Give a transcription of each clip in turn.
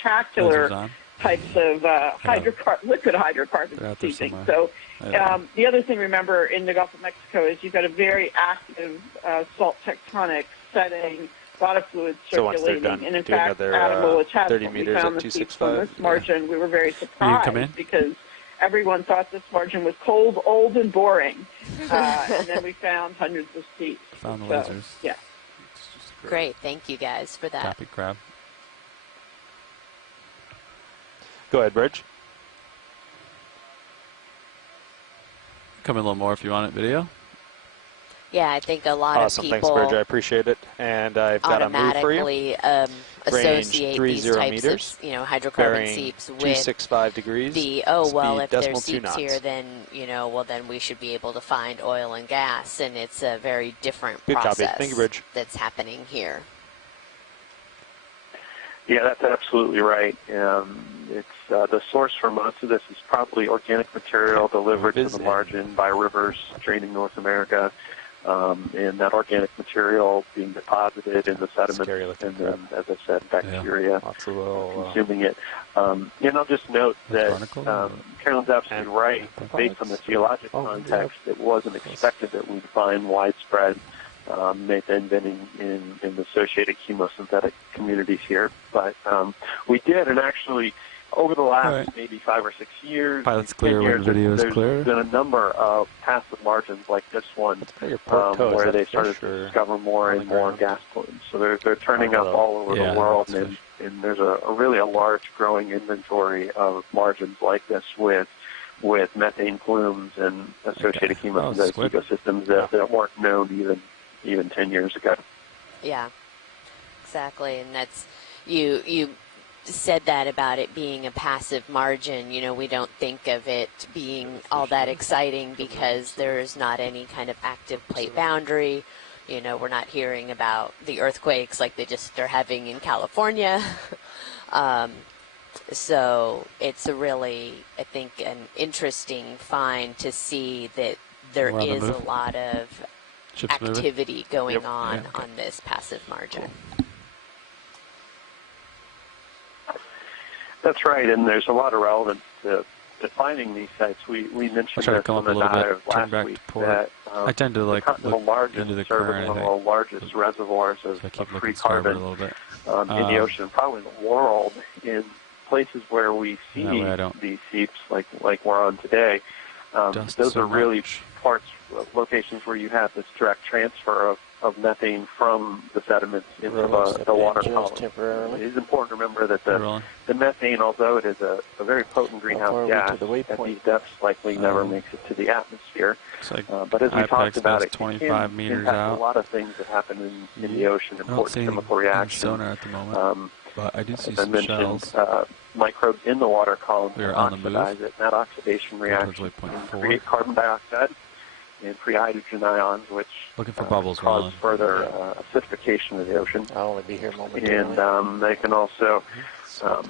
spectacular types of liquid hydrocarbon seeping. So the other thing, remember, in the Gulf of Mexico is you've got a very active salt tectonic setting, a lot of fluids circulating, and in fact, Adam will attest, 30 when we meters found at the seeps on 265. this margin, we were very surprised because everyone thought this margin was cold, old, and boring. And then we found hundreds of seeps. Found the lasers. Yeah. Great. Thank you guys for that. Crappy crab. Go ahead, Bridge. Come in a little more if you want it, video. Yeah, I think a lot of people thanks, Bridge. I appreciate it. And I've got a move for you. automatically associate these types meters, of, hydrocarbon seeps with 265 degrees. If there's .2 seeps knots. here, then, then we should be able to find oil and gas, and it's a very different Good process copy. Thank you, Bridge. that's happening here. Yeah, that's absolutely right. It's the source for most of this is probably organic material delivered to the margin by rivers draining North America, and that organic material being deposited in the sediment, and then, as I said, bacteria consuming it. And I'll just note that Carolyn's absolutely right. Based on the geologic context, it wasn't expected that we'd find widespread methane venting in the associated chemosynthetic communities here, but we did, and actually over the last maybe 5 or 6 years, Pilot's clear when video is clear. There's been a number of passive margins like this one where they started to discover more and more gas plumes. So they're turning up all over the world, and there's a really large growing inventory of margins like this with methane plumes and associated chemosynthetic ecosystems that weren't known even 10 years ago. Yeah, exactly, and that's you said that about it being a passive margin. We don't think of it being all that exciting because there's not any kind of active plate boundary. We're not hearing about the earthquakes like they're having in California. So it's a really, I think, an interesting find to see that there is a lot of activity going on this passive margin. That's right, and there's a lot of relevance to finding these sites. We mentioned this on the dive last week that I tend to the continental margins into the serve current, as one of the largest reservoirs of free carbon in the ocean, probably in the world, in places where we see these seeps like we're on today. Those are really locations where you have this direct transfer of methane from the sediments into the water column. It is important to remember that the methane, although it is a very potent greenhouse gas, at these depths likely never makes it to the atmosphere. But as we talked about, it can impact a lot of things that happen in the ocean, important chemical reactions. Sonar at the moment, but I do see some shells. Microbes in the water column can oxidize it. That oxidation reaction can create carbon dioxide and free hydrogen ions, which cause further acidification of the ocean. I'll only be here momentarily. And they can also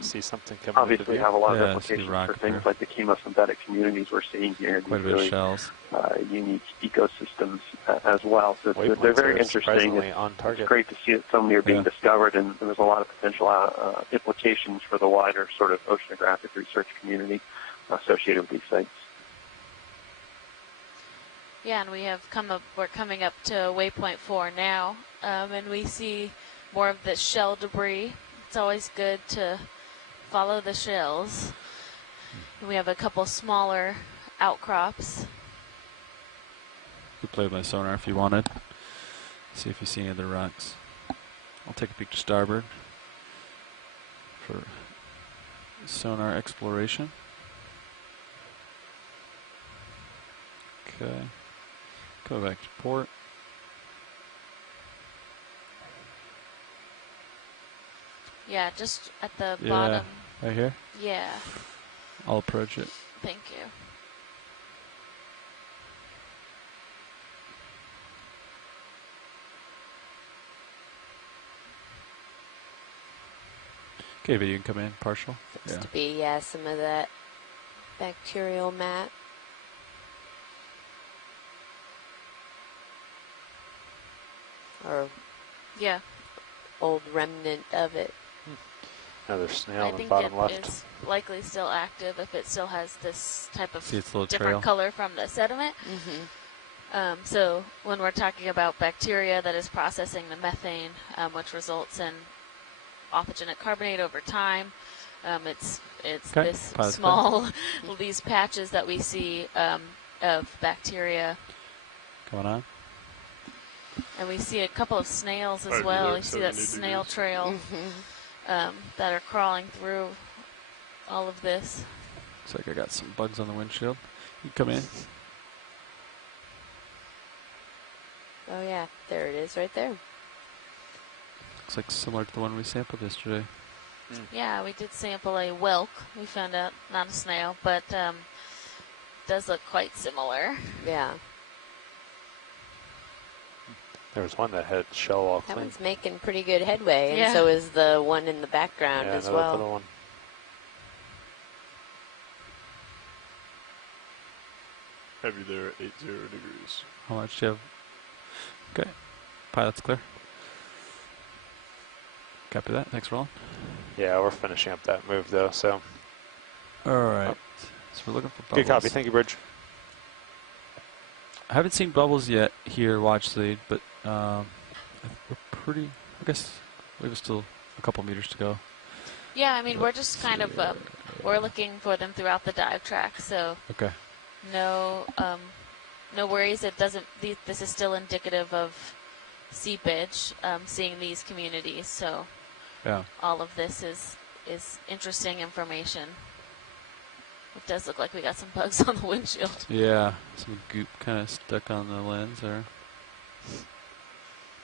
see something obviously have a lot of implications for things like the chemosynthetic communities we're seeing here in these really unique ecosystems as well. So they're very interesting. It's great to see that so many are being discovered, and there's a lot of potential implications for the wider sort of oceanographic research community associated with these sites. Yeah, and we're coming up to waypoint 4 now, and we see more of the shell debris. It's always good to follow the shells. We have a couple smaller outcrops. You could play with my sonar if you wanted. See if you see any other rocks. I'll take a peek to starboard for sonar exploration. Okay. Go back to port. Yeah, just at the bottom. Right here? Yeah. I'll approach it. Thank you. Okay, but you can come in partial. Looks to be, some of that bacterial mat. Or old remnant of it. Another snail I on the think bottom it left. is likely still active if it still has this type of See its little different trail. color from the sediment. So when we're talking about bacteria that is processing the methane, which results in authigenic carbonate over time, it's this small, these patches that we see of bacteria. Going on. And we see a couple of snails as well. You see that snail trail that are crawling through all of this. Looks like I got some bugs on the windshield. You come in. Oh yeah, there it is right there. Looks like similar to the one we sampled yesterday. Yeah, we did sample a whelk. We found out not a snail, but does look quite similar. Yeah. There was one that had shell all clean. That one's making pretty good headway, and so is the one in the background as well. Little one. Heavy there at 80 degrees. How much do you have? Okay. Pilot's clear. Copy that. Thanks, Roland. Yeah, we're finishing up that move, though, so. All right. So we're looking for bubbles. Good copy. Thank you, Bridge. I haven't seen bubbles yet here, watch lead, but we're pretty, I guess we have still a couple meters to go. Yeah, I mean, we're just kind of, we're looking for them throughout the dive track, so. Okay. No, no worries. It doesn't, this is still indicative of seepage, seeing these communities, so. Yeah. All of this is interesting information. It does look like we got some bugs on the windshield. Yeah, some goop kind of stuck on the lens there.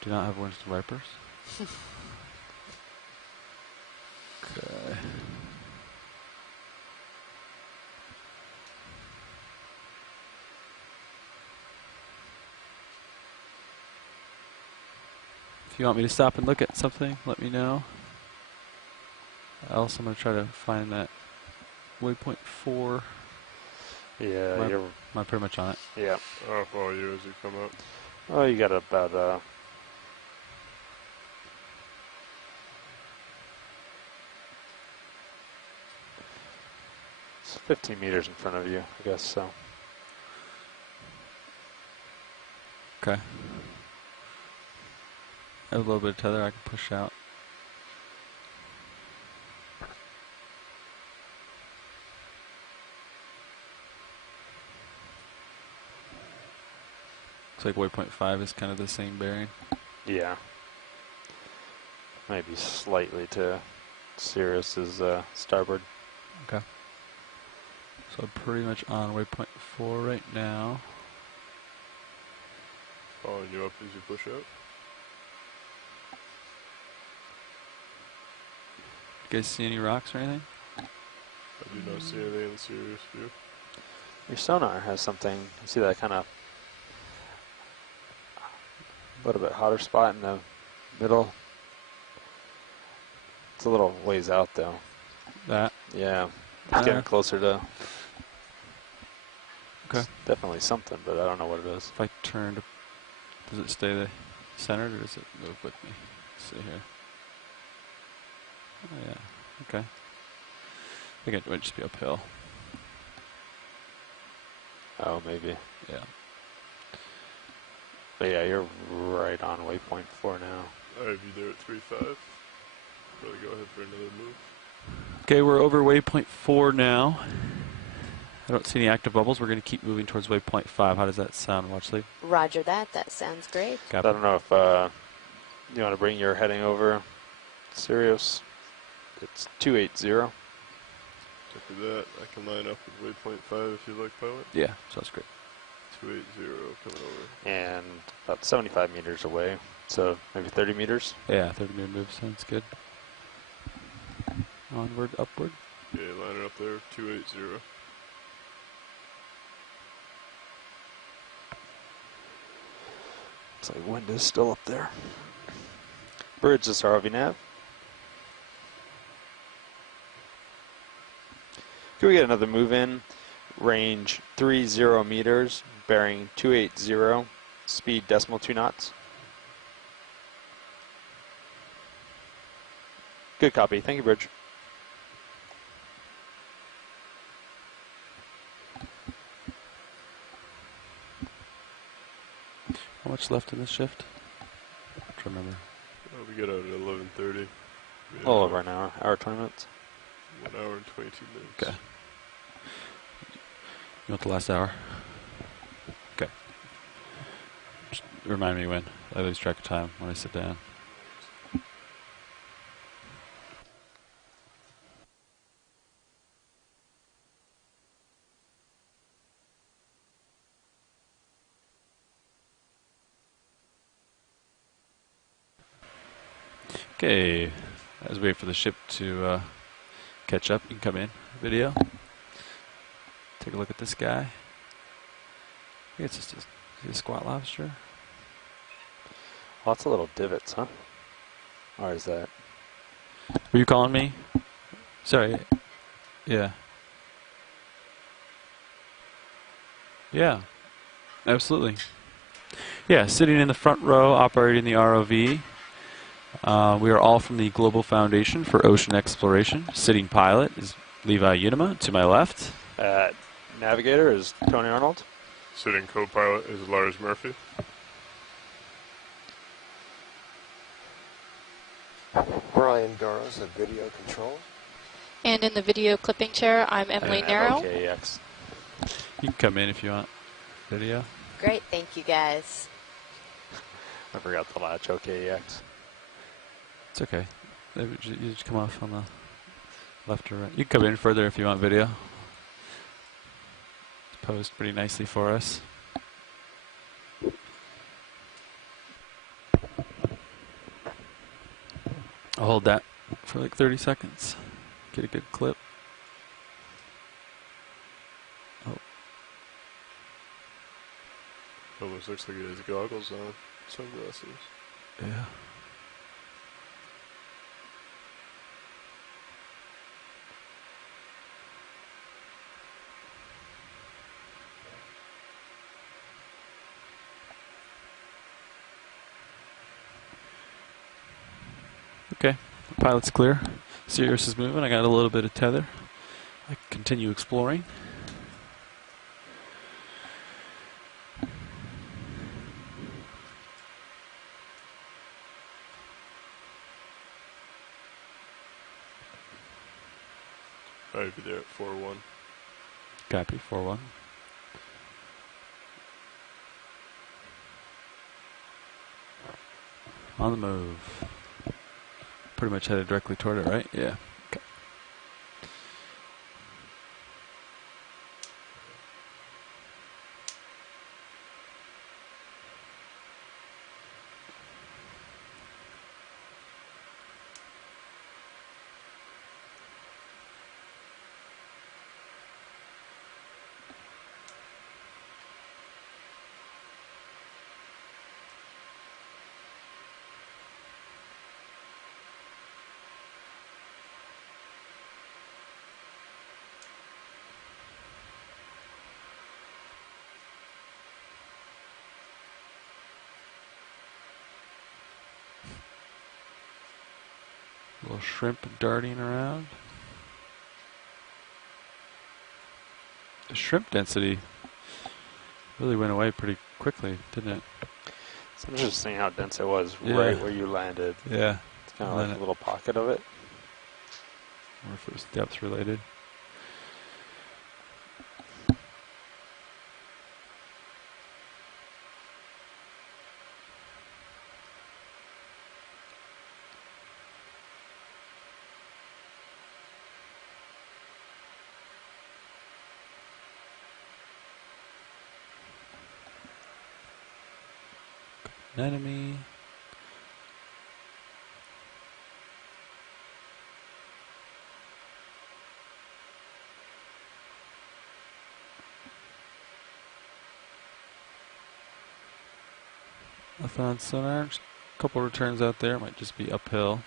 Do not have windshield wipers. Okay. If you want me to stop and look at something, let me know. Else, I'm going to try to find that waypoint 4. Yeah, I'm pretty much on it. Yeah. How far are you as you come up? Oh, you got about 15 meters in front of you, I guess, so. Okay. I have a little bit of tether I can push out. Looks like waypoint 5 is kind of the same bearing. Yeah. Maybe slightly to Sirius's starboard. Okay. So I'm pretty much on waypoint 4 right now. Following you up as you push out. You guys see any rocks or anything? I do not see anything in the Sirius view. Your sonar has something. You see that kind of a little bit hotter spot in the middle. It's a little ways out though. That? Yeah. It's getting closer to. Okay. It's definitely something, but I don't know what it is. If I turn, does it stay centered or does it move with me? Let's see here. Oh yeah. Okay. I think it might just be uphill. Oh, maybe. Yeah. But yeah, you're right on waypoint 4 now. I have you there at 3.5. Probably go ahead for another move. Okay, we're over waypoint 4 now. I don't see any active bubbles. We're going to keep moving towards waypoint 5. How does that sound, Watchley? Roger that. That sounds great. I don't know if you want to bring your heading over, Sirius. It's 280. After that, I can line up with waypoint 5 if you like, pilot. Yeah, sounds great. 280 coming over. And about 75 meters away. So maybe 30 meters? Yeah, 30 meter move sounds good. Onward, upward. Yeah, line it up there, 280. Looks like wind is still up there. Bridge, this ROV nav. Can we get another move in? Range 30 meters, bearing 280, speed decimal 2 knots. Good copy. Thank you, Bridge. How much left in this shift? I don't remember. We get out at 11:30. A little over an hour 20 minutes. 1 hour and 22 minutes. Okay. You want the last hour? Okay. Just remind me when. I lose track of time when I sit down. Okay, as we wait for the ship to catch up, you can come in, video. Take a look at this guy. I think it's just a squat lobster. Lots of little divots, huh? Or is that? Were you calling me? Sorry. Yeah. Yeah, absolutely. Yeah, sitting in the front row, operating the ROV. We are all from the Global Foundation for Ocean Exploration. Sitting pilot is Levi Unema, to my left. Navigator is Tony Arnold. Sitting co-pilot is Lars Murphy. Brian Doros of Video Control. And in the video clipping chair, I'm Emily Narrow. OKEX. You can come in if you want video. Great, thank you guys. I forgot the latch. OKEX. It's okay. You just come off on the left or right. You can come in further if you want video. It's posed pretty nicely for us. I'll hold that for like 30 seconds. Get a good clip. Oh. Almost looks like he has goggles on. Sunglasses. Yeah. Okay, the pilot's clear. Sirius is moving. I got a little bit of tether. I can continue exploring. I'll be there at 4-1. Copy, 4-1. On the move. Pretty much headed directly toward it, right? Yeah. Okay. Little shrimp darting around. The shrimp density really went away pretty quickly, didn't it? It's interesting how dense it was Yeah. right where you landed. Yeah. It's kind of like a little pocket of it. Or if it was depth related. Enemy. I found sonar. Just a couple returns out there. Might just be uphill.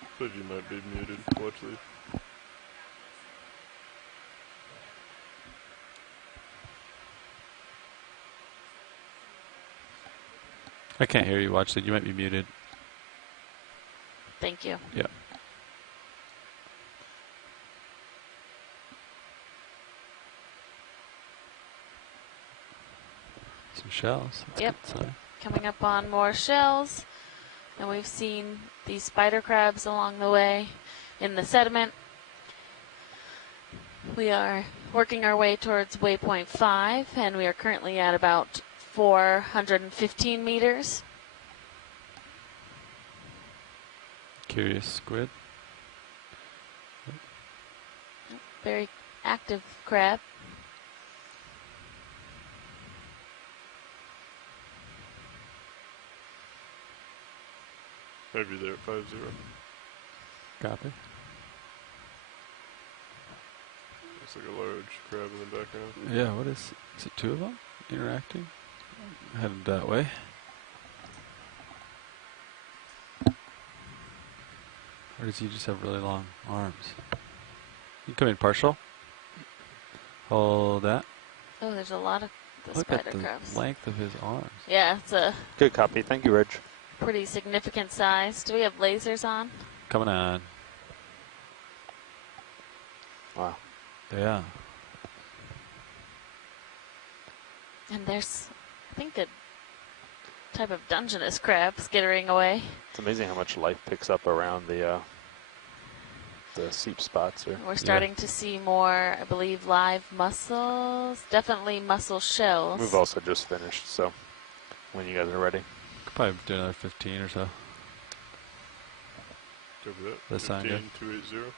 I believe you might be muted. Watch the I can't hear you, Watch that. You might be muted. Thank you. Yeah. Some shells. That's Yep. a good sign. Coming up on more shells. And we've seen these spider crabs along the way in the sediment. We are working our way towards waypoint 5, and we are currently at about 415 meters. Curious squid. Very active crab. Maybe there at 5-0. Copy. Looks like a large crab in the background. Yeah, what is it 2 of them interacting? Headed that way. Or does he just have really long arms? You come in partial. Hold that. Oh, there's a lot of the Look spider at the crabs. length of his arms. Yeah, it's a Good copy. Thank you, Reg. pretty significant size. Do we have lasers on? Coming on. Wow. Yeah. And there's, I think, a type of Dungeness crab skittering away. It's amazing how much life picks up around the seep spots here. We're starting to see more, I believe, live mussels. Definitely mussel shells. We've also just finished, so when you guys are ready. Could probably do another 15 or so. Copy that. The sign, yeah. 15280.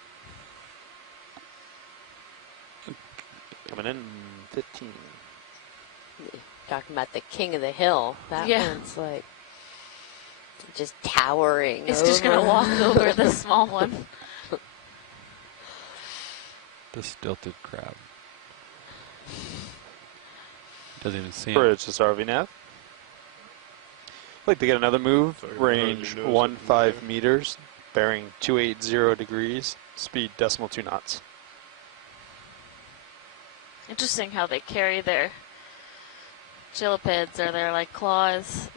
Coming in 15. Talking about the king of the hill. That Yeah. one's like just towering. It's just going to walk over the small one. The stilted crab. Doesn't even see him. Bridge to ROV nav. I'd like to get another move. Sorry, Range Roger knows 15 meters. Bearing 280 degrees. Speed decimal 2 knots. Interesting how they carry their gillipids or their like claws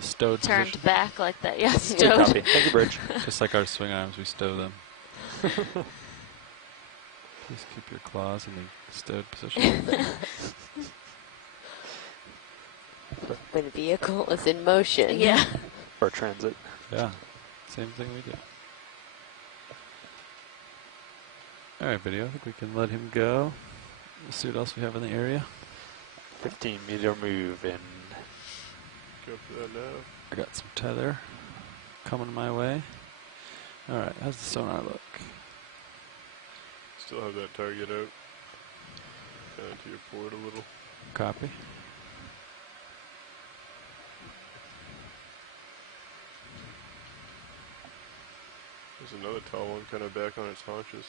Stowed turned position. back like that. Yeah, Good stowed. copy. Thank you, Bridge. Just like our swing arms, we stow them. Please keep your claws in the stowed position. When the vehicle is in motion. Yeah. For transit. Yeah, same thing we do. All right, video. I think we can let him go. Let's see what else we have in the area. 15 meter move in. Go for that now. I got some tether coming my way. All right, how's the sonar look? Still have that target out. To your port a little. Copy. There's another tall one kind of back on its haunches.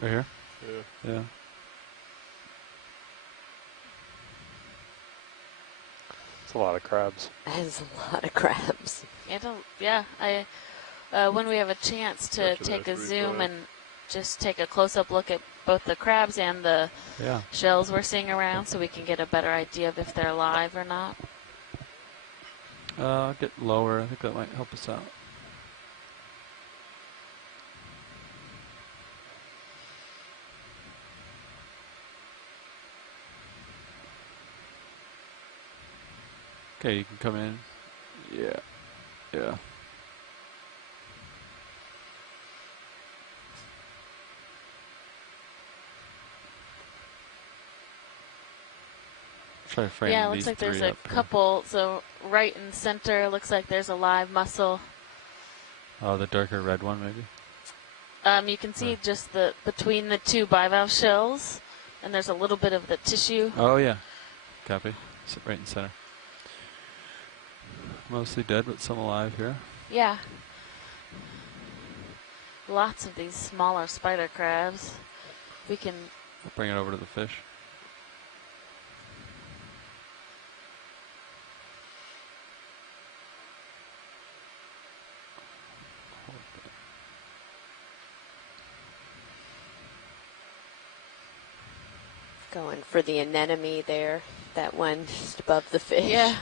Right here? Yeah. Yeah. It's a lot of crabs. There's a lot of crabs. I when we have a chance to Roger take that, a zoom 35. and just take a close-up look at both the crabs and the Yeah. shells we're seeing around so we can get a better idea of if they're alive or not. I'll get lower. I think that might help us out. Okay, you can come in. Yeah. Yeah. Try to frame Yeah, it these looks like there's three a up here. couple. So right in center looks like there's a live mussel. Oh, the darker red one, maybe? You can see Right. just the between the two bivalve shells, and there's a little bit of the tissue. Oh, yeah. Copy. Sit right in center. Mostly dead, but some alive here. Yeah. Lots of these smaller spider crabs. We can Bring it over to the fish. Going for the anemone there. That one just above the fish. Yeah.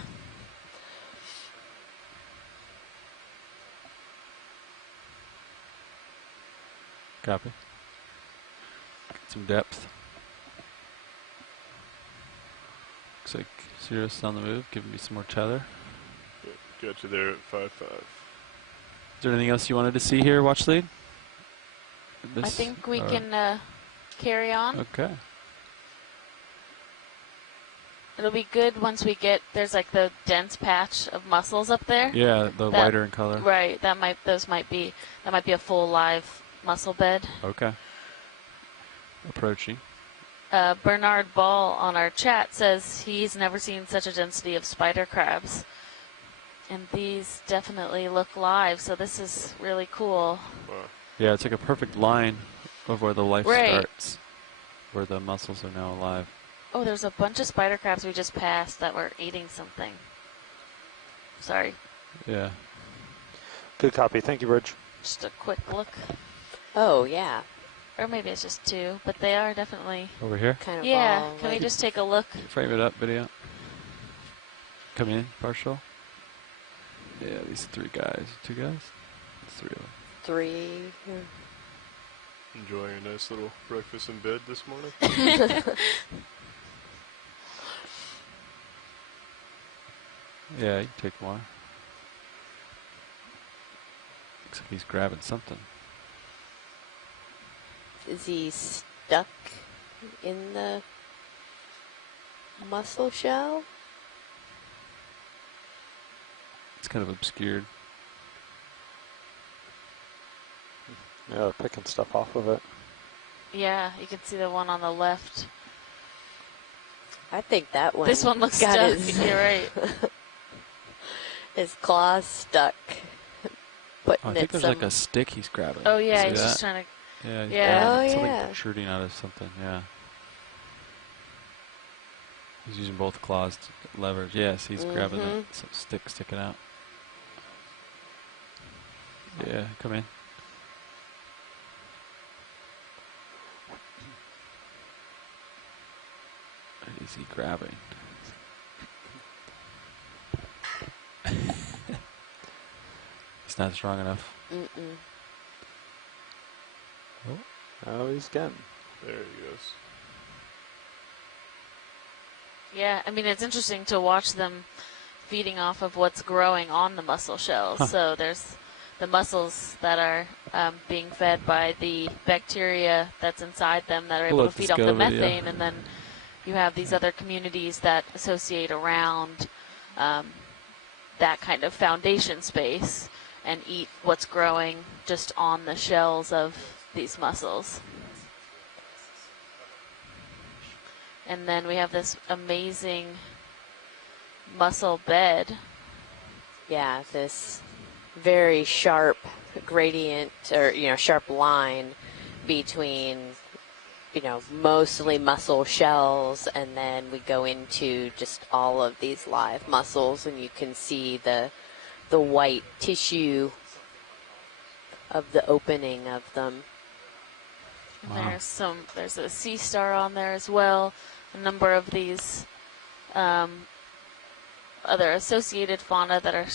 Copy. Get some depth. Looks like Cirrus on the move, giving me some more tether. Got you there at 5.5. Is there anything else you wanted to see here, watch lead? I think we can carry on. Okay. It'll be good once we get, there's like the dense patch of mussels up there. Yeah, the whiter in color. Right, that might be a full live mussel bed. Okay. Approaching. Bernard Ball on our chat says he's never seen such a density of spider crabs. And these definitely look live, so this is really cool. Wow. Yeah, it's like a perfect line of where the life starts, where the mussels are now alive. Oh, there's a bunch of spider crabs we just passed that were eating something. Sorry. Yeah. Good copy. Thank you, Bridge. Just a quick look. Oh, yeah. Or maybe it's just two, but they are definitely Over here? Kind of yeah, all can we like- just take a look? Frame it up, video. Come in, partial. Yeah, these three guys. Two guys? It's three of them. Three. Enjoying a nice little breakfast in bed this morning? Yeah, you can take more. Looks like he's grabbing something. Is he stuck in the mussel shell? It's kind of obscured. Yeah, they're picking stuff off of it. Yeah, you can see the one on the left. I think that one. This one looks got stuck. his- You're right. His claws stuck. Putting I think it there's some. like a stick he's grabbing. Oh yeah, See he's just that? trying to. Yeah, he's Yeah. grabbing Oh, something yeah. protruding out of something, yeah. He's using both claws to levers. Yes, he's grabbing some stick sticking out. Yeah, come in. What is he grabbing? He's not strong enough. Mm-mm. Oh, he's getting. There he goes. Yeah, I mean it's interesting to watch them feeding off of what's growing on the mussel shells. Huh. So there's the mussels that are being fed by the bacteria that's inside them that are able Below to feed off the discovery, yeah. methane, and then you have these other communities that associate around that kind of foundation space and eat what's growing just on the shells of these mussels. And then we have this amazing mussel bed. Yeah, this very sharp gradient, or sharp line between mostly mussel shells, and then we go into just all of these live mussels, and you can see the white tissue of the opening of them. And Wow. there's a sea star on there as well. A number of these other associated fauna that are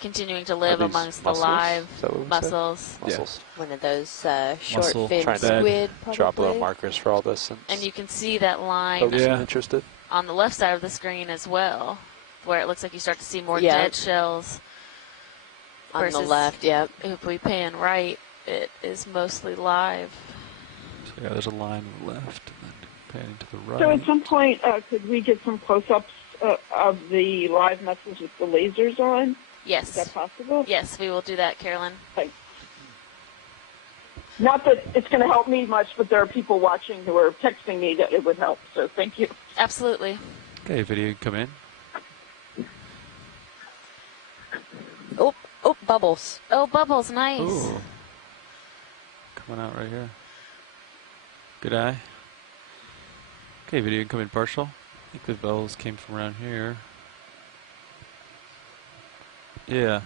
continuing to live Are these amongst the mussels? live Is that what we said? mussels. Mussels. One of those Mussel short-finned trying to squid, Drop probably. little markers for all this. And you can see that line folks Yeah. interested. on the left side of the screen as well, where it looks like you start to see more Yeah. dead shells. On the versus left, yep. If we pan right, it is mostly live. So yeah, there's a line on the left and then panning to the right. So at some point, could we get some close-ups of the live mussels with the lasers on? Yes. Is that possible? Yes, we will do that, Carolyn. Thanks. Not that it's going to help me much, but there are people watching who are texting me that it would help. So thank you. Absolutely. Okay, video, come in. Oh, bubbles. Oh, bubbles, nice. Ooh. Coming out right here. Good eye. Okay, video, come in partial. I think the bubbles came from around here. Yeah.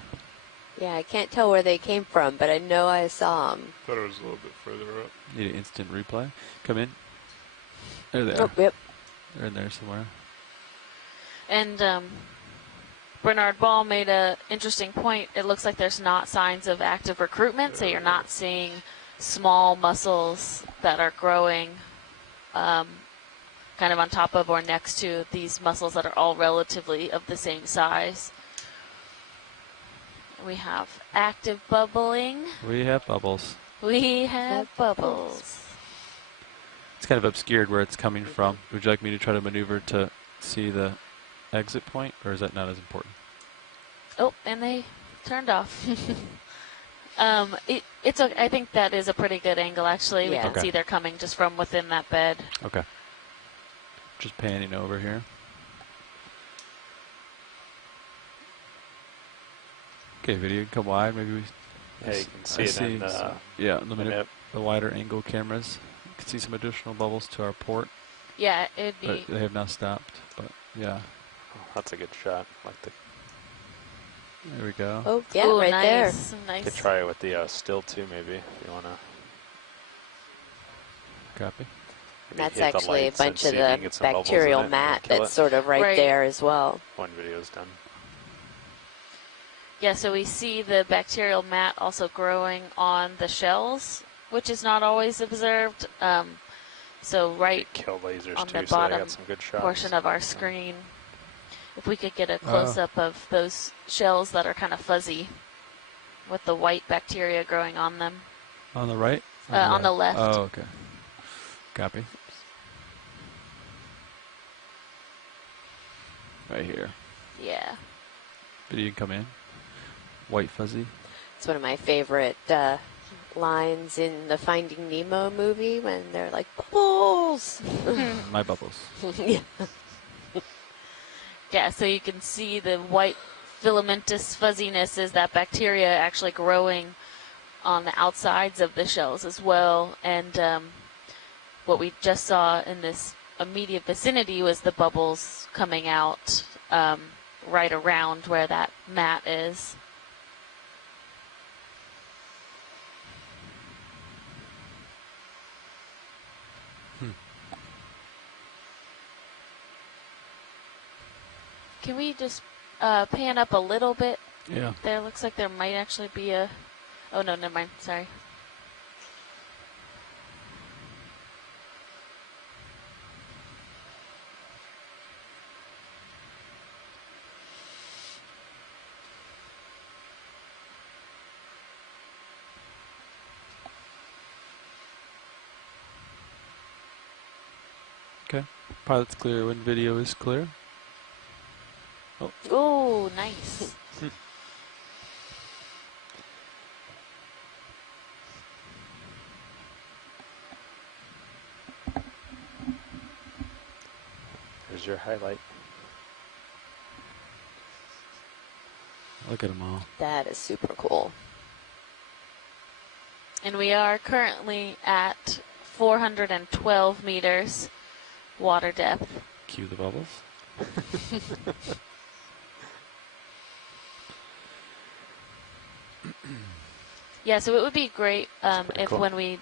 Yeah, I can't tell where they came from, but I know I saw them. Thought it was a little bit further up. Need an instant replay. Come in. There they are. Oh, yep. They're in there somewhere. And Bernard Ball made an interesting point. It looks like there's not signs of active recruitment, so you're not seeing small mussels that are growing kind of on top of or next to these mussels that are all relatively of the same size. We have active bubbling. We have bubbles. We have bubbles. It's kind of obscured where it's coming from. Would you like me to try to maneuver to see the exit point, or is that not as important? Oh, and they turned off. It's okay. I think that is a pretty good angle, actually. We can see they're coming just from within that bed. Okay. Just panning over here. Okay, video, come wide. Maybe we. Yeah, you can see it in the wider angle cameras. You can see some additional bubbles to our port. Yeah, it'd be. But they have now stopped. But yeah. Oh, that's a good shot. There we go. Oh, yeah, ooh, right nice, there. Nice. Could try it with the still too, maybe, if you want to. Copy. That's actually a bunch of the bacterial mat that's sort of right there as well. One video's done. Yeah, so we see the bacterial mat also growing on the shells, which is not always observed. So right kill lasers on too, the so bottom got some good shots. portion of our screen, if we could get a close-up of those shells that are kind of fuzzy with the white bacteria growing on them. On the right? On the left. Oh, okay. Copy. Right here. Yeah. Video can come in. White fuzzy. It's one of my favorite lines in the Finding Nemo movie when they're like, bubbles! My bubbles. Yeah. Yeah, so you can see the white filamentous fuzziness is that bacteria actually growing on the outsides of the shells as well. And what we just saw in this immediate vicinity was the bubbles coming out right around where that mat is. Can we just pan up a little bit? Yeah. There looks like there might actually be a... Oh, no, never mind. Sorry. Okay. Pilot's clear when video is clear. Oh. Oh, nice. There's your highlight. Look at them all. That is super cool. And we are currently at 412 meters water depth. Cue the bubbles. Yeah, so it would be great if cool. when we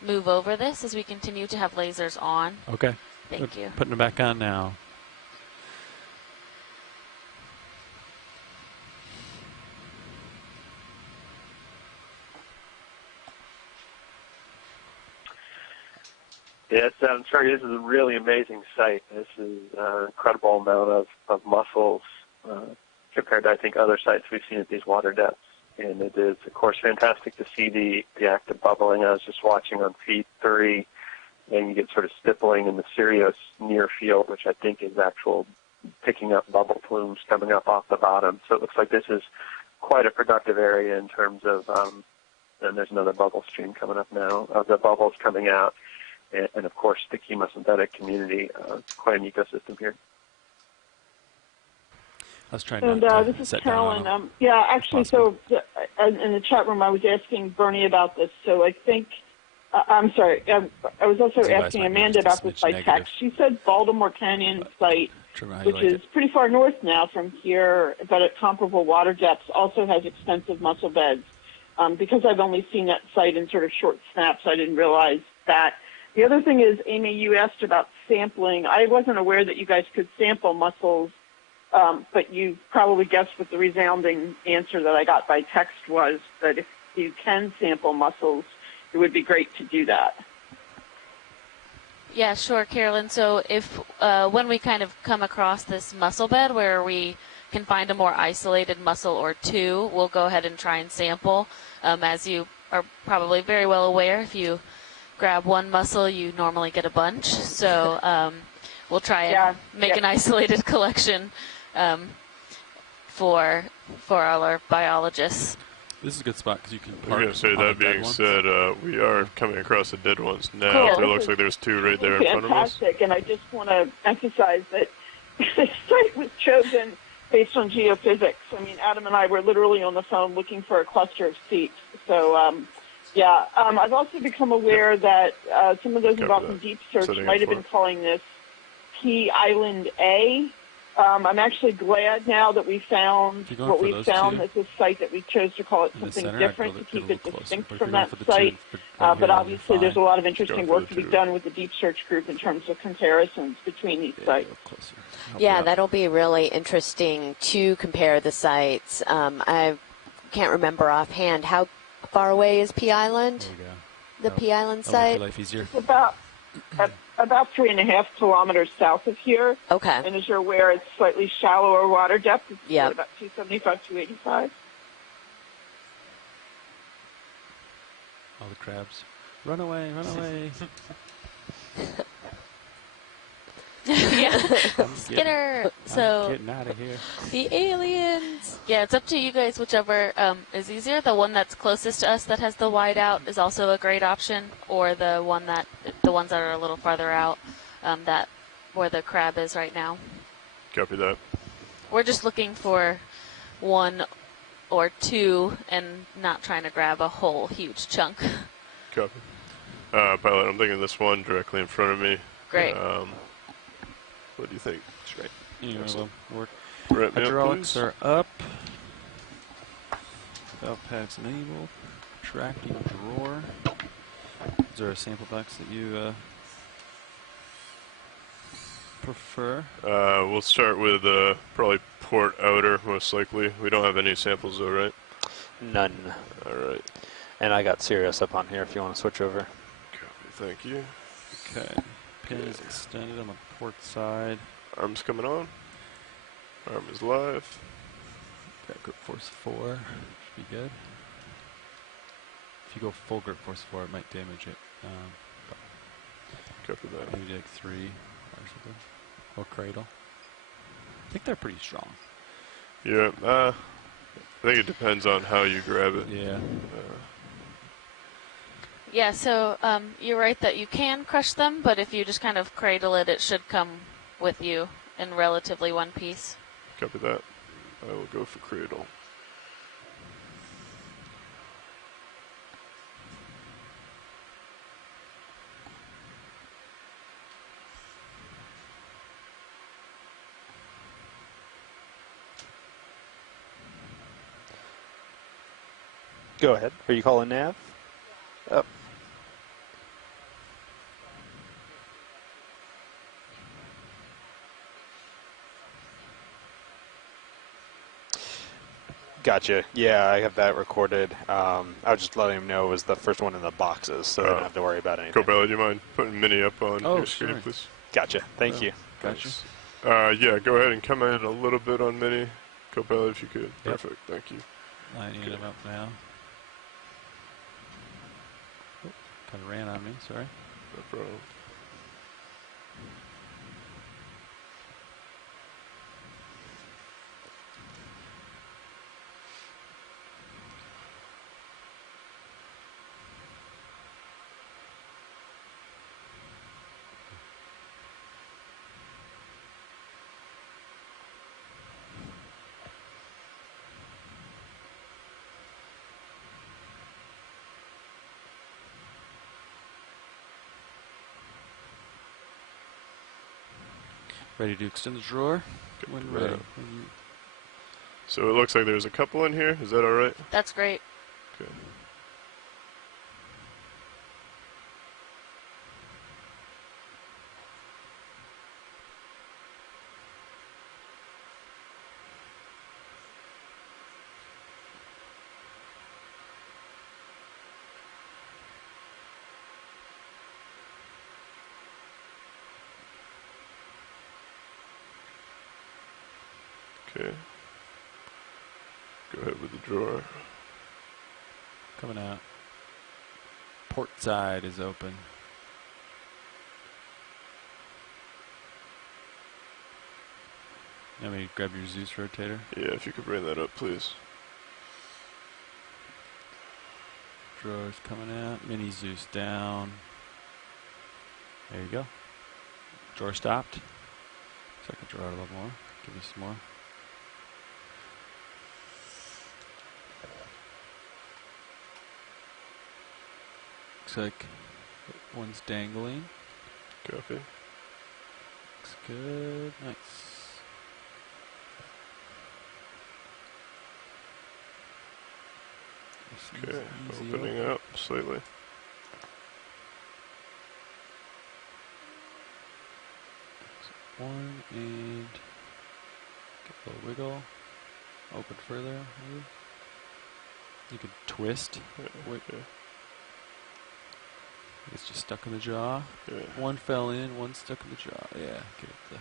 move over this, as we continue to have lasers on. Okay. Thank you. Putting it back on now. Yes, I'm sorry, this is a really amazing sight. This is an incredible amount of mussels compared to, I think, other sites we've seen at these water depths. And it is, of course, fantastic to see the active bubbling. I was just watching on feed 3, and you get sort of stippling in the Sirius near field, which I think is actual picking up bubble plumes coming up off the bottom. So it looks like this is quite a productive area in terms of, and there's another bubble stream coming up now, of the bubbles coming out. And of course, the chemosynthetic community, quite an ecosystem here. I was trying and this is Carolyn. Yeah, actually, so in the chat room, I was asking Bernie about this. So I think, I'm sorry, I was also asking Amanda about this by text. She said Baltimore Canyon site, which is pretty far north now from here, but at comparable water depths, also has extensive mussel beds. Because I've only seen that site in sort of short snaps, I didn't realize that. The other thing is, Amy, you asked about sampling. I wasn't aware that you guys could sample mussels. But you probably guessed what the resounding answer that I got by text was, that you can sample mussels, it would be great to do that. Yeah, sure, Carolyn. So if when we kind of come across this mussel bed where we can find a more isolated mussel or two, we'll go ahead and try and sample. As you are probably very well aware, if you grab one mussel, you normally get a bunch. So we'll try and make an isolated collection for all our biologists. This is a good spot because you can park. I was going to say, that being said, we are coming across the dead ones now. Cool. It looks like there's two right there in front of us. Fantastic, and I just want to emphasize that this site was chosen based on geophysics. I mean, Adam and I were literally on the phone looking for a cluster of seeps. So, I've also become aware that some of those involved in deep search might have been calling this P Island A. I'm actually glad now that we found what we found as a site that we chose to call it something different to keep it distinct from that site. But obviously there's a lot of interesting work to be done with the deep search group in terms of comparisons between these sites. Yeah, that'll be really interesting to compare the sites. I can't remember offhand. How far away is P Island? There you go. The P Island site? Life easier. It's about 3.5 kilometers south of here. Okay. And as you're aware, it's slightly shallower water depth. It's Yep. about 275, 285. All the crabs. Run away, run away. Yeah. Skinner. So getting out of here. the aliens. Yeah, it's up to you guys, whichever is easier. The one that's closest to us that has the wide out is also a great option, or the ones that are a little farther out, that where the crab is right now. Copy that. We're just looking for one or two and not trying to grab a whole huge chunk. Copy. Pilot, I'm thinking this one directly in front of me. Great. What do you think? That's right. Anyway, work. Wrap me up, Hydraulics please. are up. Valve pads enabled. Tracking drawer. Is there a sample box that you prefer? We'll start with probably port outer, most likely. We don't have any samples though, right? None. All right. And I got Sirius up on here if you want to switch over. Copy, thank you. Okay. Pin is extended on the port side. Arm's coming on. Arm is live. Got grip force 4. Should be good. If you go full grip force 4, it might damage it. Copy that. Maybe like 3 or something. Or cradle. I think they're pretty strong. Yeah, I think it depends on how you grab it. Yeah. Yeah, so you're right that you can crush them, but if you just kind of cradle it, it should come with you in relatively one piece. Copy that. I will go for cradle. Go ahead. Are you calling nav? Oh. Gotcha. Yeah, I have that recorded. I was just letting him know it was the first one in the boxes, so I don't have to worry about anything. Cobella, do you mind putting Mini up on your screen, sure. please? Gotcha. Thank you. Gotcha. Yeah, go ahead and come in a little bit on Mini. Cobella, if you could. Yep. Perfect. Thank you. Lining them up now. Oh, kind of ran on me, sorry. No problem. Ready to extend the drawer? When ready. So it looks like there's a couple in here. Is that all right? That's great. Okay. Okay. Go ahead with the drawer. Coming out. Port side is open. Let me grab your Zeus rotator. Yeah, if you could bring that up, please. Drawer's coming out. Mini Zeus down. There you go. Drawer stopped. So I can draw it a little more. Give you some more. Looks like one's dangling. Copy. Looks good. Nice. Okay, opening up slightly. One and get a little wiggle. Open further, maybe. You could twist. Yeah. It's just stuck in the jaw. Yeah. One fell in, one stuck in the jaw. Yeah, get it.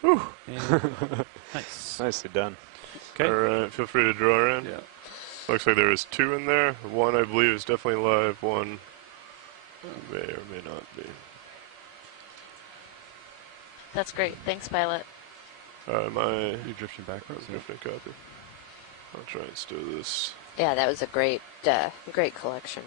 Whew. And nice. Nicely done. Okay. Alright, feel free to draw in. Yeah. Looks like there was 2 in there. One I believe is definitely live, one may or may not be. That's great. Thanks, pilot. You're drifting backwards. I'm drifting copy. I'll try and stow this. Yeah, that was a great collection.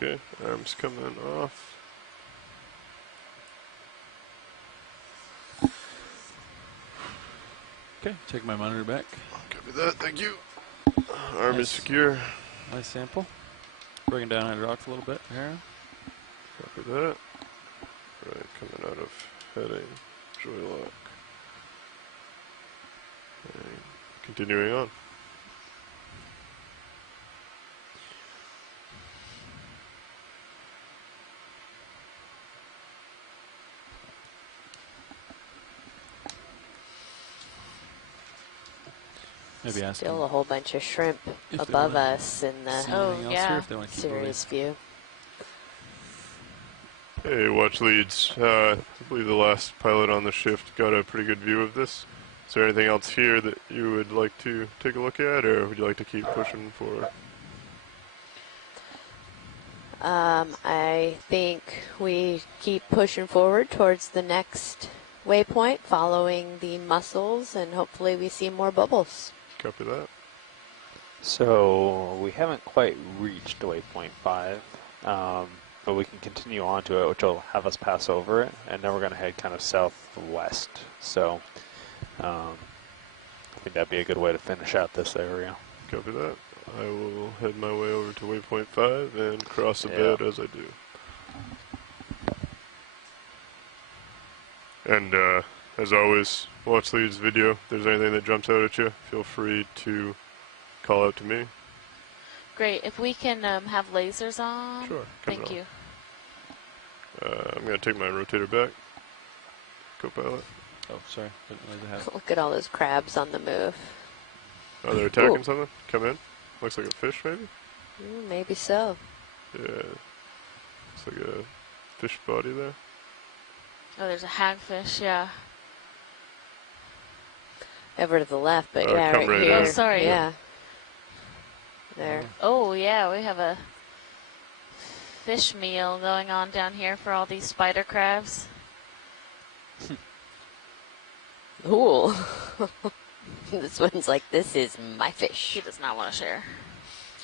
Okay, arms coming off. Okay, take my monitor back. Copy that, thank you. Arm is secure. Nice sample. Bringing down hydraulics a little bit here. Copy that. Right, coming out of heading, joy lock. And continuing on. Maybe ask Still a whole bunch of shrimp above us in the Sirius view. Hey, watch leads. I believe the last pilot on the shift got a pretty good view of this. Is there anything else here that you would like to take a look at, or would you like to keep pushing forward? I think we keep pushing forward towards the next waypoint, following the mussels, and hopefully we see more bubbles. Copy that. So we haven't quite reached waypoint 5, but we can continue on to it, which will have us pass over it, and then we're going to head kind of southwest. So I think that'd be a good way to finish out this area. Copy that. I will head my way over to waypoint 5 and cross the bed as I do. And as always, watch leads video. If there's anything that jumps out at you, feel free to call out to me. Great. If we can have lasers on. Sure. Thank you. I'm going to take my rotator back. Co-pilot. Oh, sorry. Didn't realize I had it. Look at all those crabs on the move. Oh, they're attacking something? Come in. Looks like a fish, maybe? Maybe so. Yeah. Looks like a fish body there. Oh, there's a hagfish, yeah. Over to the left, but yeah, come right here. Oh, sorry. Yeah. There. Oh, yeah, we have a fish meal going on down here for all these spider crabs. Ooh. This one's like, this is my fish. She does not want to share.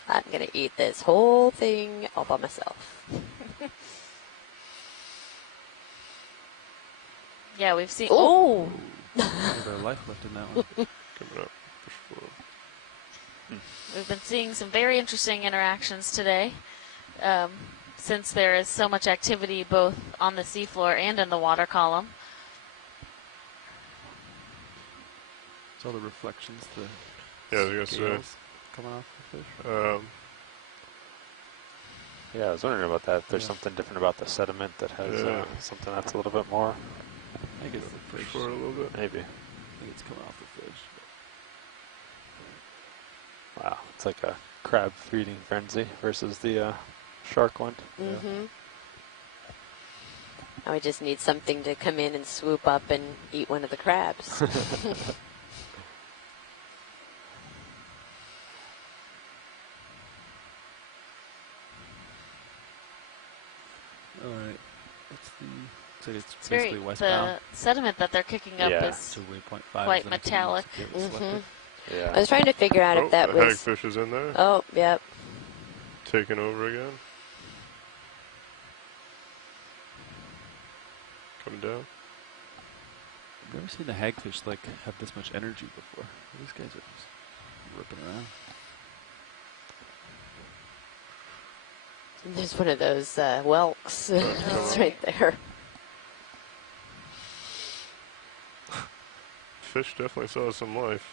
I'm going to eat this whole thing all by myself. Yeah, we've seen... Oh! There's life left in that one. Coming up. Push forward. We've been seeing some very interesting interactions today. Since there is so much activity both on the seafloor and in the water column. It's all the reflections, Yeah, I was going to scales coming off the fish. say. Yeah, I was wondering about that. If there's something different about the sediment that has something that's a little bit more. I think it's the Push fish. forward a little bit. Maybe. think it's coming off the fish. Wow, it's like a crab feeding frenzy versus the shark one. Mm-hmm. Now we just need something to come in and swoop up and eat one of the crabs. All right. It's very, basically westbound. the sediment that they're kicking up is So waypoint 5 quite metallic. Yeah. I was trying to figure out if that the was... hagfish is in there. Oh, yep. Taking over again. Coming down. I've never seen a hagfish like have this much energy before. These guys are just ripping around. There's one of those whelks. It's right there. Fish definitely saw some life.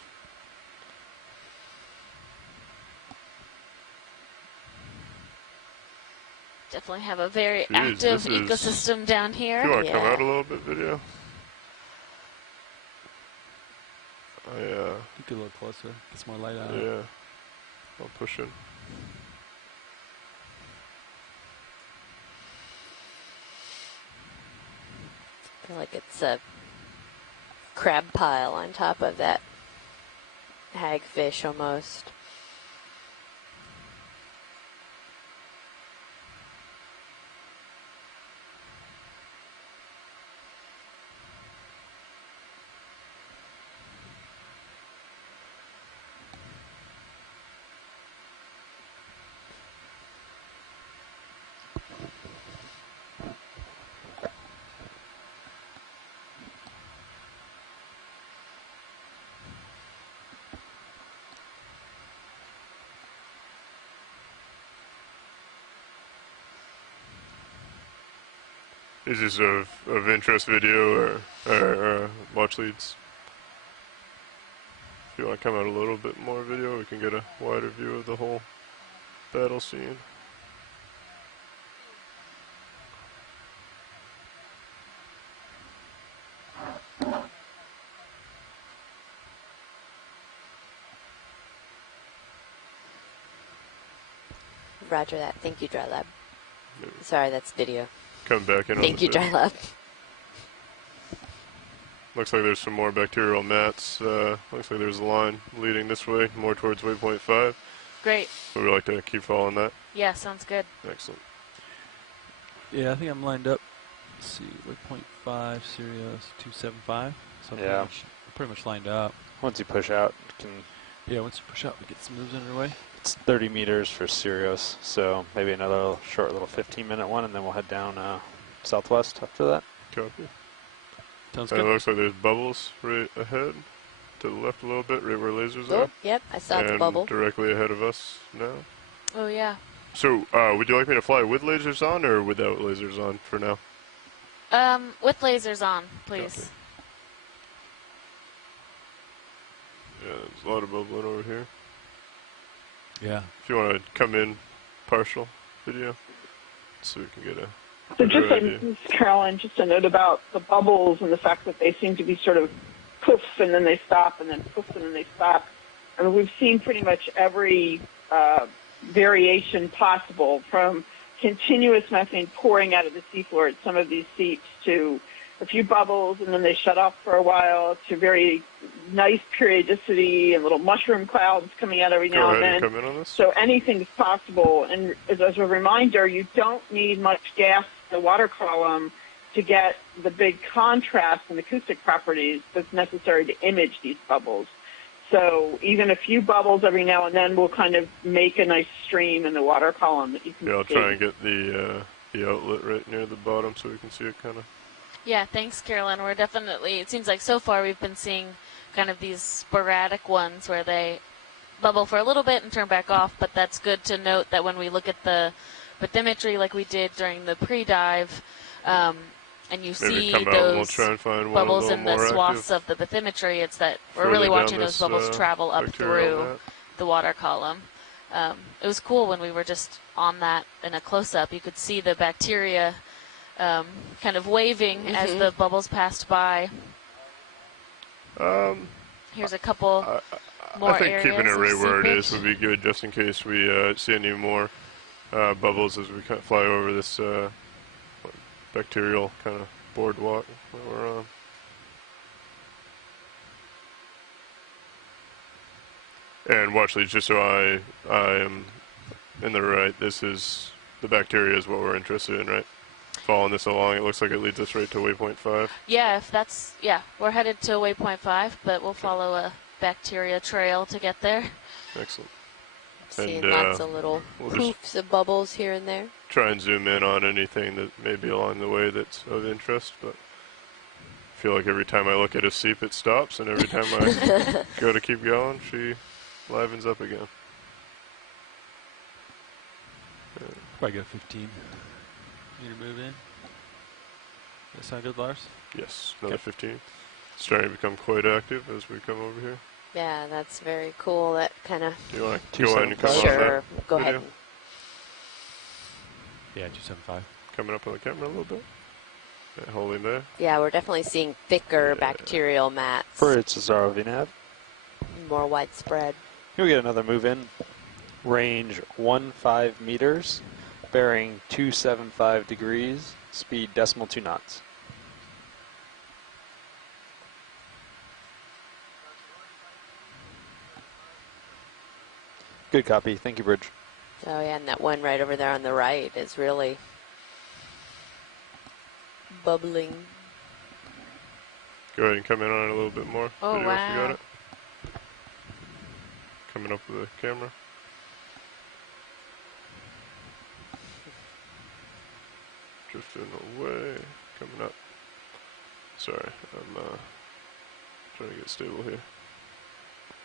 Definitely have a very Jeez, active this is- ecosystem down Do you here. want to come out a little bit, video? You get a little closer. Get some more light out. Yeah. I'll push in. I feel like it's a crab pile on top of that hagfish almost. Is this of interest video or watch leads? If you want to come out a little bit more video, we can get a wider view of the whole battle scene. Roger that. Thank you, Dry Lab. Maybe Sorry, that's video. come back in on Thank the you, fish. Dry Lab. Looks like there's some more bacterial mats. Looks like there's a line leading this way, more towards waypoint 5. Great. Would we like to keep following that? Yeah, sounds good. Excellent. Yeah, I think I'm lined up. Let's see, waypoint 5, Sirius 275. So I'm Yeah. pretty much lined up. Once you push out, you can. Yeah, once you push out, we get some moves underway. It's 30 meters for Sirius, so maybe another short little 15-minute one, and then we'll head down southwest after that. Copy. Sounds It good. looks like there's bubbles right ahead, to the left a little bit, right where lasers Oh, are. yep, I saw the And bubble. directly ahead of us now. Oh, yeah. So, would you like me to fly with lasers on or without lasers on for now? With lasers on, please. Copy. Yeah, there's a lot of bubbling over here. Yeah. If you want to come in partial video, so we can get a So just better idea. Ms. Carolyn, just a note about the bubbles and the fact that they seem to be sort of poof and then they stop and then poof and then they stop. I mean, we've seen pretty much every variation possible, from continuous methane pouring out of the seafloor at some of these seeps to a few bubbles and then they shut off for a while, to very nice periodicity and little mushroom clouds coming out every Go now ahead and and then. come in on this. So anything's possible. And as a reminder, you don't need much gas in the water column to get the big contrast and acoustic properties that's necessary to image these bubbles. So even a few bubbles every now and then will kind of make a nice stream in the water column that you can Yeah, I'll see. try and get the outlet right near the bottom so we can see it kind of. Yeah, thanks, Carolyn. We're definitely, it seems like so far we've been seeing kind of these sporadic ones where they bubble for a little bit and turn back off, but that's good to note that when we look at the bathymetry like we did during the pre-dive, and you Maybe see come out and we'll those try and find one a bubbles little in the more swaths active of the bathymetry, it's that we're further really down watching those this, bubbles travel up bacterial through mat. the water column. It was cool when we were just on that in a close-up. You could see the bacteria kind of waving as the bubbles passed by. Here's a couple more I think areas keeping it of right where it is seepage. would be good, just in case we see any more bubbles as we fly over this bacterial kind of boardwalk that we're on. And watch these, just so I am in the right. This is the bacteria is what we're interested in, right? Following this along, it looks like it leads us right to waypoint 5. Yeah, if that's, yeah, we're headed to waypoint 5, but we'll follow a bacteria trail to get there. Excellent. Seeing And, lots of little we'll poofs of bubbles here and there. Try and zoom in on anything that may be along the way that's of interest, but I feel like every time I look at a seep it stops, and every time I go to keep going, she livens up again. Probably go 15 meter move in. That sound good, Lars? Yes, another 15. It's starting to become quite active as we come over here. Yeah, that's very cool. That kind of. Do you want to go ahead and come on Sure, that go video? ahead. Yeah, 275. Coming up on the camera a little bit. Yeah, holding there. Yeah, we're definitely seeing thicker bacterial mats. For its ROV nav. More widespread. Here we get another move in. Range 15 meters, bearing 275 degrees, speed decimal 2 knots. Good copy. Thank you, Bridge. Oh yeah, and that one right over there on the right is really bubbling. Go ahead and come in on it a little bit more. Oh, Video, if you got wow. it. Coming up with the camera. Drifting away. Coming up. Sorry, I'm trying to get stable here.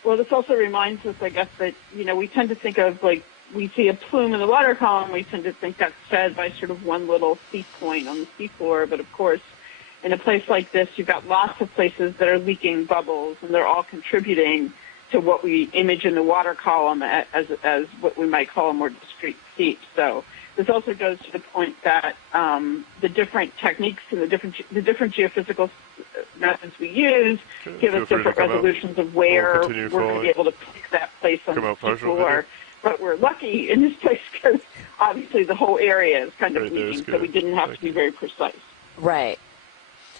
Well, this also reminds us, I guess, that, you know, we tend to think of, like, we see a plume in the water column, we tend to think that's fed by sort of one little seep point on the seafloor, but of course, in a place like this, you've got lots of places that are leaking bubbles, and they're all contributing to what we image in the water column as what we might call a more discrete seep. So this also goes to the point that the different techniques and the different geophysical methods we use give us different resolutions of where we're going to be able to pick that place on the seafloor. But we're lucky in this place because obviously the whole area is kind of leaking, so we didn't have to be very precise. Right.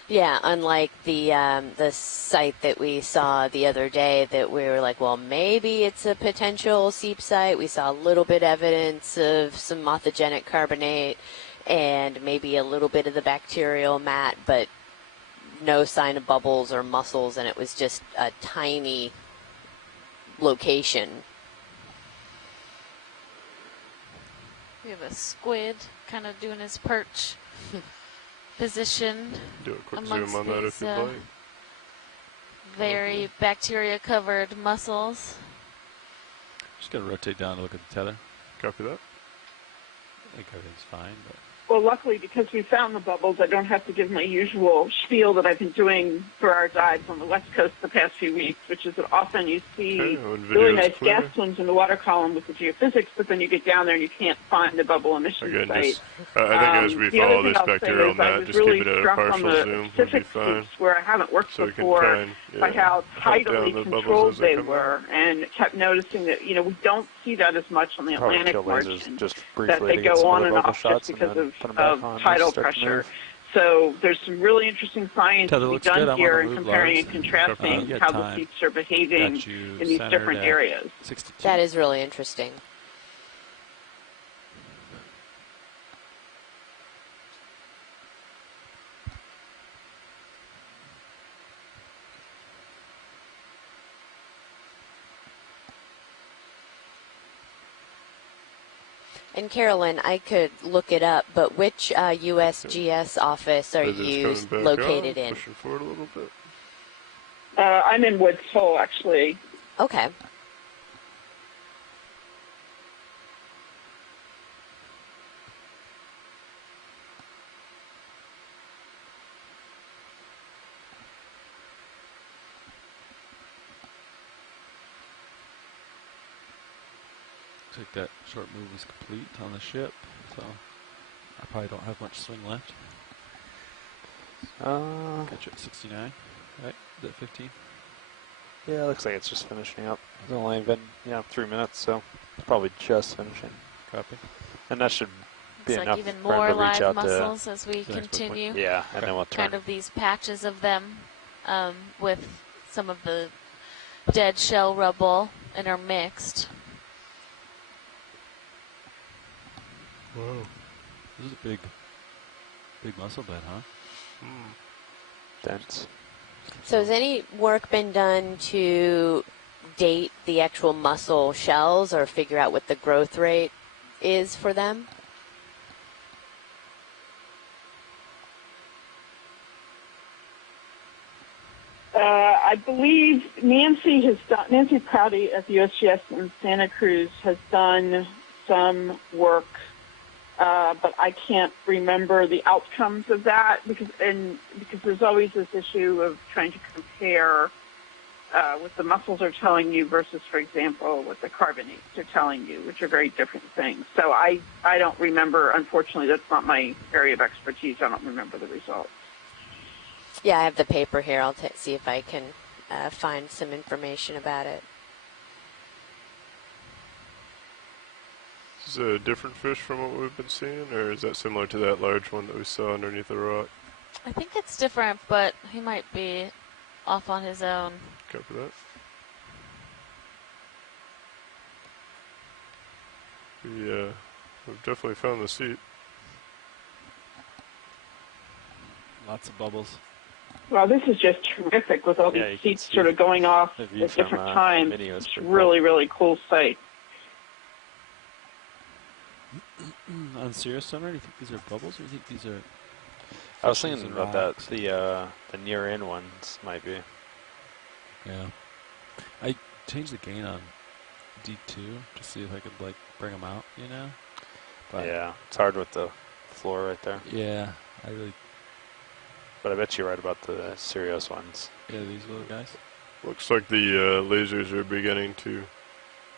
Yeah, unlike the site that we saw the other day that we were like, well, maybe it's a potential seep site. We saw a little bit evidence of some authigenic carbonate and maybe a little bit of the bacterial mat, but no sign of bubbles or mussels, and it was just a tiny location. We have a squid kind of doing his perch position. Do a quick zoom on that if you'd like. Very bacteria-covered mussels. Just gotta rotate down to look at the tether. Copy that. I think everything's fine, but. Well, luckily, because we found the bubbles, I don't have to give my usual spiel that I've been doing for our dives on the West Coast the past few weeks, which is that often you see really nice gas plumes in the water column with the geophysics, but then you get down there and you can't find the bubble emission Again, site. just, I think as we follow this bacterial mat, just keep it at a partial zoom would be fine. Where I haven't worked So before by how tidally controlled they were, and kept noticing that, you know, we don't see that as much on the Atlantic margin, just that they go on and off just because of tidal pressure. So there's some really interesting science to be done here in comparing and contrasting how the seeps are behaving in these different areas. That is really interesting. And Carolyn, I could look it up, but which USGS office are you located in? Pushing forward a little bit. I'm in Woods Hole, actually. Okay. Looks like that short move is complete on the ship, so I probably don't have much swing left. Catch it at 69, right? Is that 15? Yeah, it looks like it's just finishing up. It's only been 3 minutes, so it's probably just finishing. Copy. And that should be It's enough like even for him more to reach live out mussels as we the next continue. Yeah, and then we'll turn. Kind of these patches of them with some of the dead shell rubble intermixed. Whoa. This is a big mussel bed, huh? Dense. So has any work been done to date the actual mussel shells or figure out what the growth rate is for them? I believe Nancy Prouty at the USGS in Santa Cruz has done some work, but I can't remember the outcomes of that because there's always this issue of trying to compare what the mussels are telling you versus, for example, what the carbonates are telling you, which are very different things. So I don't remember. Unfortunately, that's not my area of expertise. I don't remember the results. Yeah, I have the paper here. I'll see if I can find some information about it. Is it a different fish from what we've been seeing, or is that similar to that large one that we saw underneath the rock? I think it's different, but he might be off on his own. Copy that. We've definitely found the seep. Lots of bubbles. Well, this is just terrific with all these seats sort of going off at different times. It's really, really cool sight. On serious sonar, do you think these are bubbles, or do you think these are? I was thinking about that. The near in ones might be. Yeah. I changed the gain on D2 to see if I could bring them out, you know. But yeah, it's hard with the floor right there. Yeah, But I bet you're right about the serious ones. Yeah, these little guys. Looks like the lasers are beginning to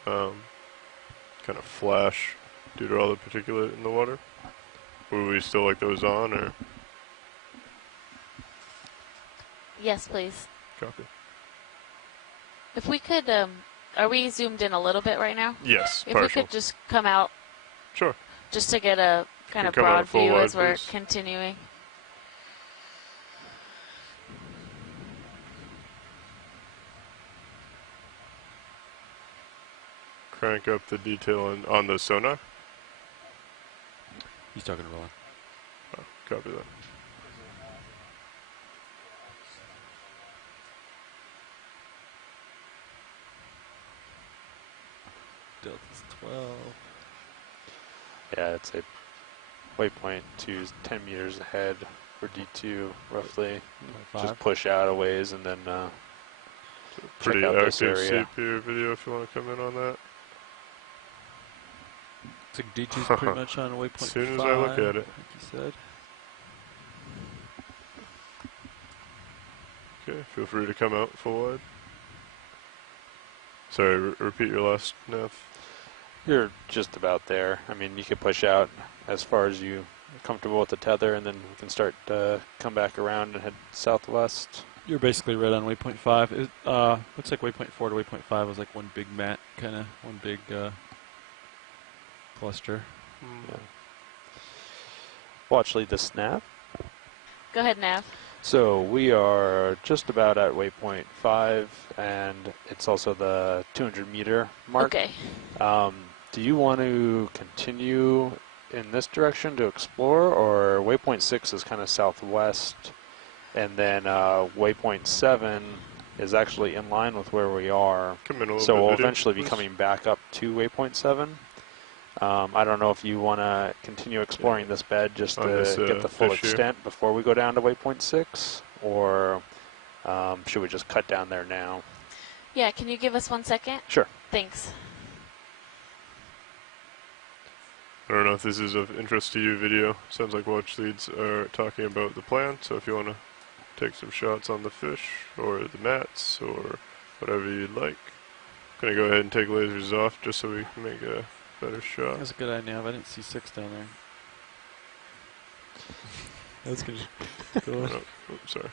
kind of flash due to all the particulate in the water. Would we still like those on, or? Yes, please. Copy. If we could, are we zoomed in a little bit right now? Yes, If partial. we could just come out. Sure. Just to get a kind of come out broad full view wide, as we're please. continuing. Crank up the detail on the sonar. He's talking to Roland. Oh, copy that. Delta's 12. Yeah, it's a waypoint 2 is 10 meters ahead for D2, roughly. 5. Just push out a ways and then Pretty check out this active area. CPU video if you want to come in on that. Looks like D2's pretty much on waypoint 5. As soon as I look at it. Like you said. Okay, feel free to come out full wide. Sorry, repeat your last, Nev. You're just about there. I mean, you could push out as far as you're comfortable with the tether, and then we can start come back around and head southwest. You're basically right on waypoint 5. It looks like waypoint 4 to waypoint 5 was like one big mat, kind of one big cluster. Yeah. Watch lead the snap. Go ahead, Nav. So we are just about at waypoint 5, and it's also the 200-meter mark. Okay. Do you want to continue in this direction to explore, or waypoint 6 is kind of southwest, and then waypoint 7 is actually in line with where we are. Come in a little So bit, we'll video, eventually be please. coming back up to waypoint 7. I don't know if you want to continue exploring this bed just On to this, get the full fish here. extent before we go down to waypoint 6, or should we just cut down there now? Yeah, can you give us 1 second? Sure. Thanks. I don't know if this is of interest to you, video. Sounds like watch leads are talking about the plan, so if you want to take some shots on the fish or the mats or whatever you'd like. I'm going to go ahead and take lasers off just so we can make a better shot. That's a good idea. I didn't see 6 down there. That's good. Cool. Oops, sorry.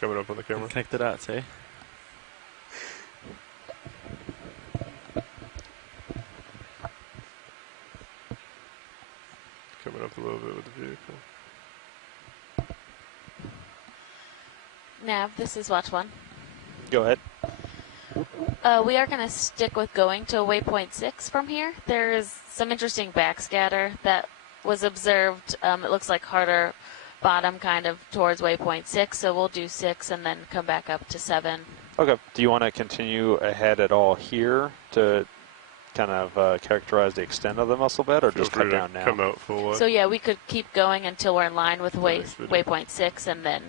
Coming up on the camera. Connect the dots, hey? coming up a little bit with the vehicle. Nav, this is Watch 1. Go ahead. We are going to stick with going to waypoint 6 from here. There is some interesting backscatter that was observed. It looks like harder bottom kind of towards waypoint 6, so we'll do 6 and then come back up to 7. Okay. Do you want to continue ahead at all here to kind of characterize the extent of the mussel bed, or just cut down now? Come out full way. So yeah, we could keep going until we're in line with waypoint 6 and then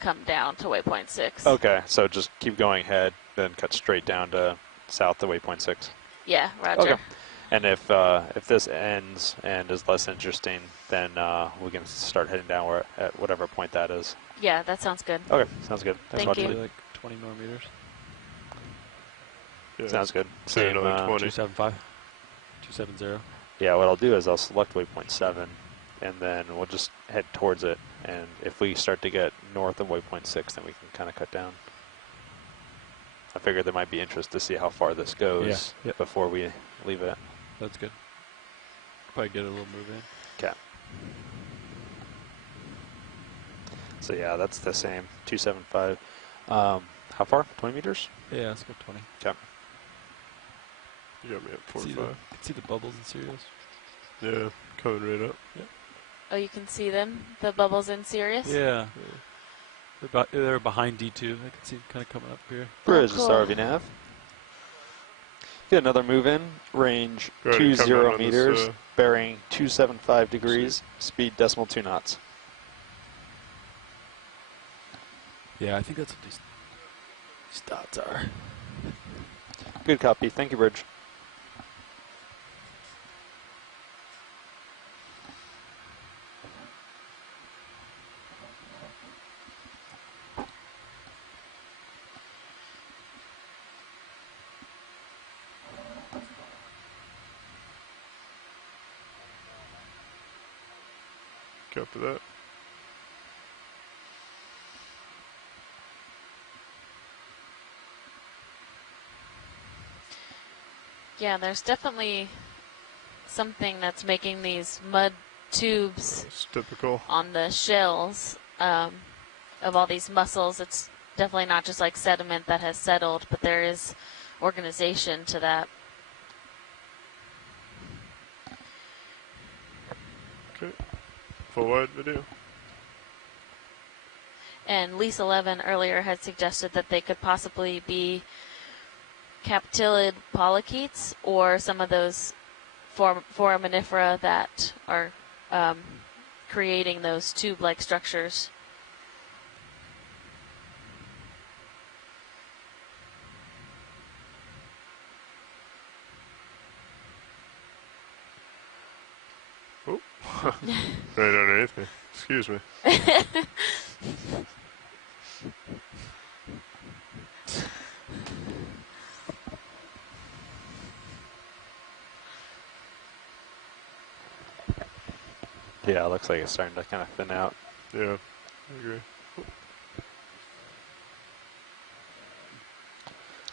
come down to waypoint 6. Okay, so just keep going ahead, then cut straight down to south to waypoint 6. Yeah, roger. Okay. And if this ends and is less interesting, then we can start heading down at whatever point that is. Yeah, that sounds good. Okay, sounds good. Thanks Thank much. you. Like 20 more meters. Yeah. Sounds good. Say Same, another 20. 275. 270. Yeah, what I'll do is I'll select waypoint 7, and then we'll just head towards it. And if we start to get north of waypoint 6, then we can kind of cut down. I figured there might be interest to see how far this goes before we leave it. That's good. Probably get a little move in. Okay. So yeah, that's the same, 275. How far? 20 meters? Yeah, let's go 20. Okay. You got me at 45. You can see the bubbles in Sirius. Yeah, coming right up. Yeah. Oh, you can see them, the bubbles in Sirius? Yeah. They're behind D2. I can see them kind of coming up here. Bridge cool. is ROV nav. Get another move in, range Go ahead and 20 come in on meters, this, bearing 275 degrees, speed decimal 2 knots. Yeah, I think that's what these dots are. Good copy. Thank you, Bridge. Copy that. Yeah, there's definitely something that's making these mud tubes It's typical. on the shells of all these mussels. It's definitely not just like sediment that has settled, but there is organization to that. Okay. Full wide video. And Lisa 11 earlier had suggested that they could possibly be captillid polychaetes or some of those foraminifera that are creating those tube-like structures. Oh, right underneath me. Excuse me. Yeah, it looks like it's starting to kind of thin out. Yeah, I agree.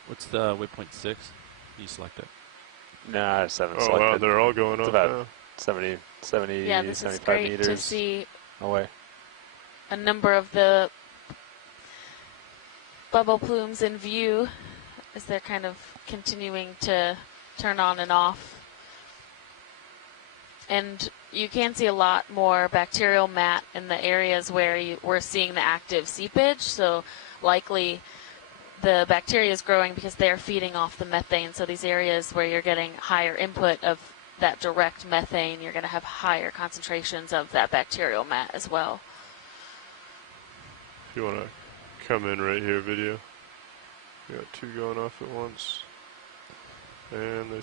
What's the waypoint 6? You select it. No, I just haven't Oh, selected. wow, they're all going It's up about now. 70, Yeah, this is 75 great meters to see away. a number of the bubble plumes in view as they're kind of continuing to turn on and off. And you can see a lot more bacterial mat in the areas where we're seeing the active seepage. So likely the bacteria is growing because they're feeding off the methane. So these areas where you're getting higher input of that direct methane, you're going to have higher concentrations of that bacterial mat as well. If you want to come in right here, video. We got two going off at once. And they